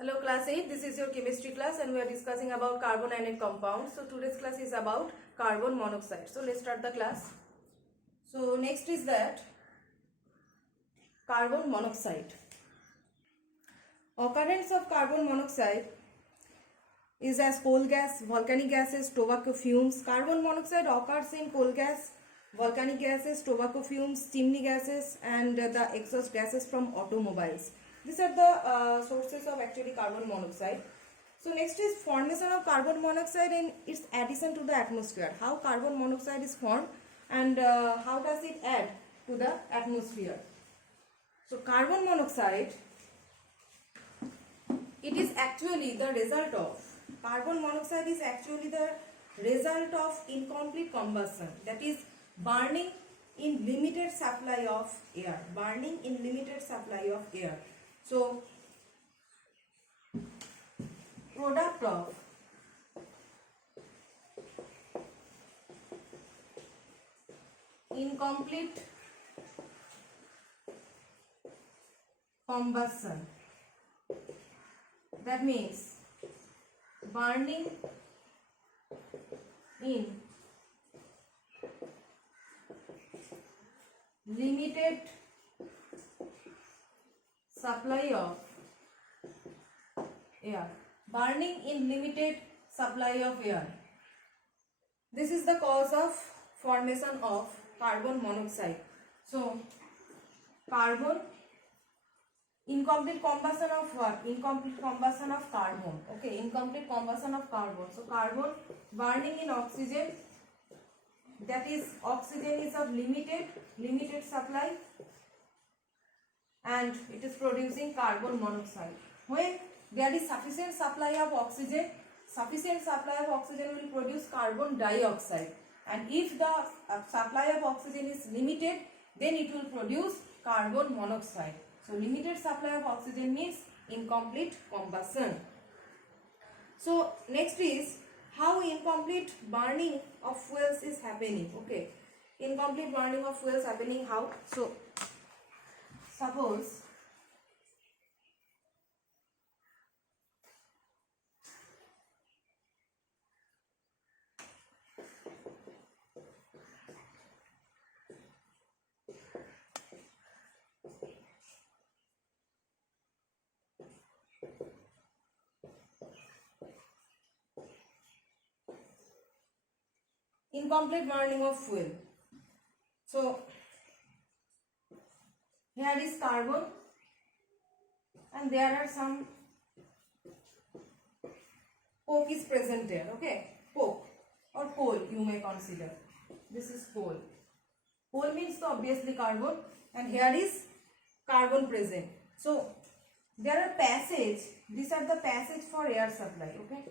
Hello class 8, this is your chemistry class and we are discussing about carbon ionic compounds. So today's class is about carbon monoxide. So let's start the class. So next is that carbon monoxide. Occurrence of carbon monoxide is as coal gas, volcanic gases, tobacco fumes. Carbon monoxide occurs in coal gas, volcanic gases, tobacco fumes, chimney gases and the exhaust gases from automobiles. These are the sources of actually carbon monoxide. So next is formation of carbon monoxide and its addition to the atmosphere. How carbon monoxide is formed and how does it add to the atmosphere. So carbon monoxide, it is actually the result of, carbon monoxide is actually the result of incomplete combustion, that is burning in limited supply of air, burning in limited supply of air. So product of incomplete combustion, that means burning in limited supply of air, burning in limited supply of air. This is the cause of formation of carbon monoxide. So carbon, incomplete combustion of what? Incomplete combustion of carbon. Okay, incomplete combustion of carbon. So carbon burning in oxygen, that is oxygen is of limited supply and it is producing carbon monoxide. When there is sufficient supply of oxygen will produce carbon dioxide, and if the supply of oxygen is limited, then it will produce carbon monoxide. So limited supply of oxygen means incomplete combustion. So next is how incomplete burning of fuels is happening. Okay, incomplete burning of fuels happening how? So suppose incomplete burning of fuel. So here is carbon and there are some coke is present there. Okay, coke or coal you may consider. This is coal. Coal means obviously carbon, and here is carbon present. So there are passage, these are the passage for air supply. Okay,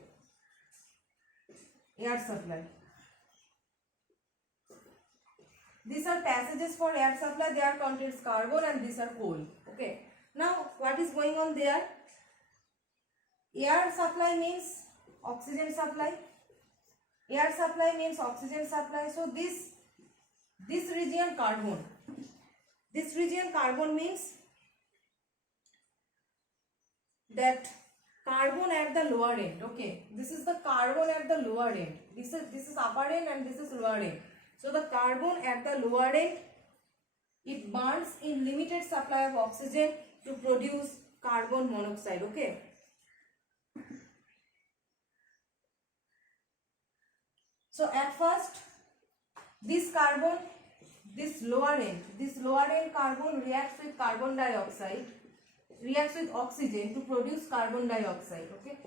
air supply. These are passages for air supply, they are contains carbon and these are coal. Okay, now what is going on there? Air supply means oxygen supply, air supply means oxygen supply. So this region carbon, this region carbon means that carbon at the lower end. Okay, this is the carbon at the lower end, this is upper end and this is lower end. So the carbon at the lower end, it burns in limited supply of oxygen to produce carbon monoxide. Okay, so at first this carbon, this lower end carbon reacts with carbon dioxide, reacts with oxygen to produce carbon dioxide. Okay,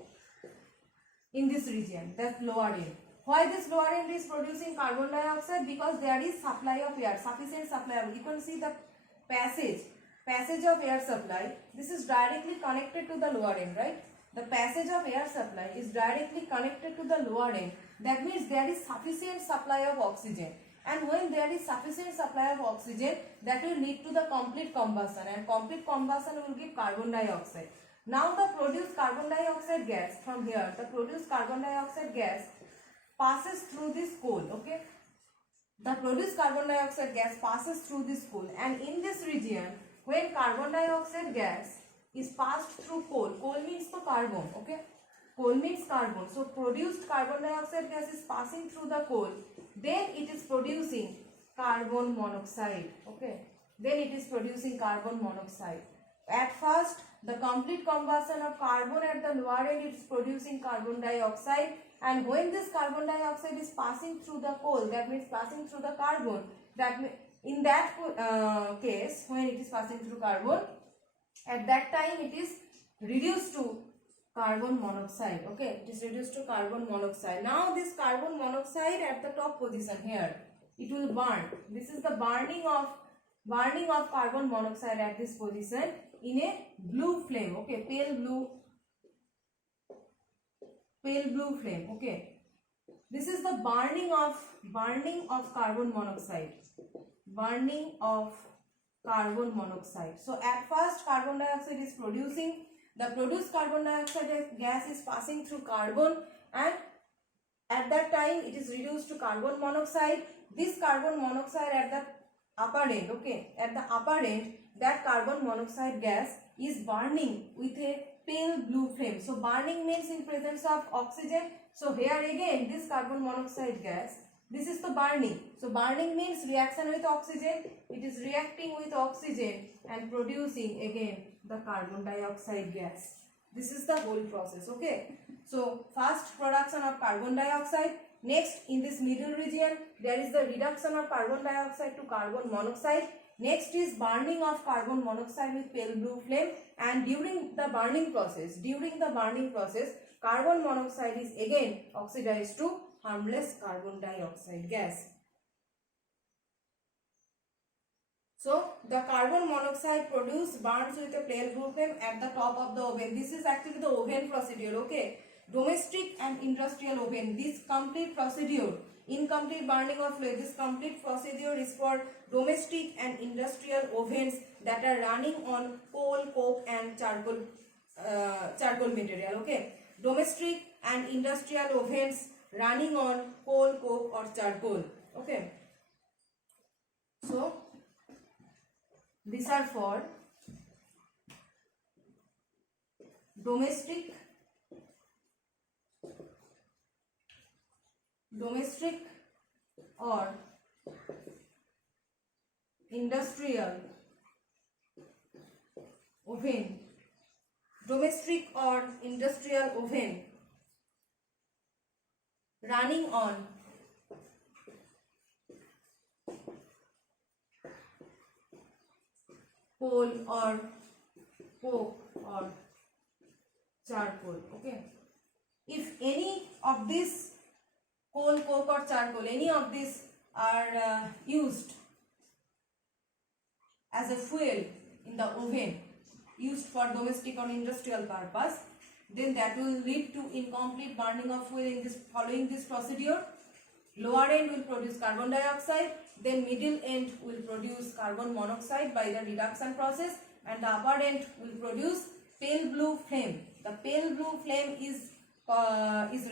in this region, that lower end. Why this lower end is producing carbon dioxide? Because there is supply of air, sufficient supply of, you can see the passage of air supply. This is directly connected to the lower end, right? The passage of air supply is directly connected to the lower end. That means there is sufficient supply of oxygen, and when there is sufficient supply of oxygen, that will lead to the complete combustion, and complete combustion will give carbon dioxide. Now the produced carbon dioxide gas from here, the produced carbon dioxide gas passes through this coal. Okay, the produced carbon dioxide gas passes through this coal, and in this region, when carbon dioxide gas is passed through coal. Coal means the carbon, okay? Coal means carbon. So produced carbon dioxide gas is passing through the coal. Then it is producing carbon monoxide, okay? Then it is producing carbon monoxide. At first, the complete combustion of carbon at the lower end is producing carbon dioxide, and when this carbon dioxide is passing through the coal, that means passing through the carbon, in that case, when it is passing through carbon, at that time it is reduced to carbon monoxide, okay? It is reduced to carbon monoxide. Now this carbon monoxide at the top position here, it will burn. This is the burning of carbon monoxide at this position in a blue flame, okay? Pale blue flame, okay? This is the burning of carbon monoxide. Burning of carbon monoxide. So at first carbon dioxide is producing, the produced carbon dioxide gas is passing through carbon, and at that time it is reduced to carbon monoxide. This carbon monoxide at the upper end, okay, at the upper end, that carbon monoxide gas is burning with a pale blue flame. So burning means in presence of oxygen. So here again this carbon monoxide gas, this is the burning. So burning means reaction with oxygen. It is reacting with oxygen and producing again the carbon dioxide gas. This is the whole process, okay? So first production of carbon dioxide. Next, in this middle region, there is the reduction of carbon dioxide to carbon monoxide. Next is burning of carbon monoxide with pale blue flame, and during the burning process, carbon monoxide is again oxidized to harmless carbon dioxide gas. So the carbon monoxide produced burns with a pale blue flame at the top of the oven. This is actually the oven procedure, okay? Domestic and industrial oven. This complete procedure, incomplete burning of fluid, this complete procedure is for domestic and industrial ovens that are running on coal, coke and charcoal material, okay? Domestic and industrial ovens running on coal, coke or charcoal, okay? So these are for domestic or industrial oven. Domestic or industrial oven running on coal or coke or charcoal, okay? If any of this coal, coke or charcoal, any of these are used as a fuel in the oven, used for domestic or industrial purpose, then that will lead to incomplete burning of fuel in this, following this procedure. Lower end will produce carbon dioxide, then middle end will produce carbon monoxide by the reduction process, and the upper end will produce pale blue flame. The pale blue flame is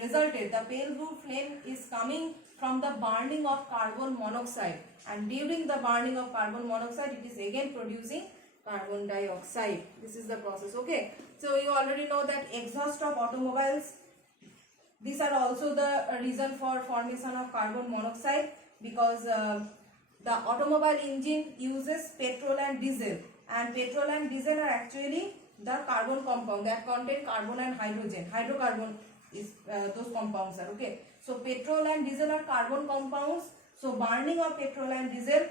resulted. The pale blue flame is coming from the burning of carbon monoxide, and during the burning of carbon monoxide, it is again producing carbon dioxide. This is the process, okay? So you already know that exhaust of automobiles, these are also the reason for formation of carbon monoxide, because the automobile engine uses petrol and diesel, and petrol and diesel are actually the carbon compound that contain carbon and hydrogen. Hydrocarbon is those compounds are, okay? So petrol and diesel are carbon compounds. So burning of petrol and diesel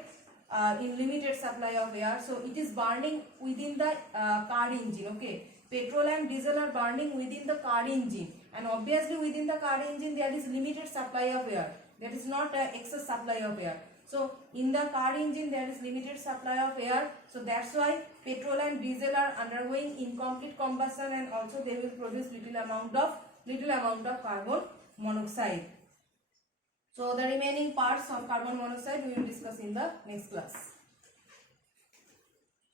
in limited supply of air, so it is burning within the car engine, okay? Petrol and diesel are burning within the car engine, and obviously within the car engine there is limited supply of air. There is not excess supply of air. So in the car engine there is limited supply of air, so that's why petrol and diesel are undergoing incomplete combustion, and also they will produce little amount of carbon monoxide. So the remaining parts of carbon monoxide we will discuss in the next class.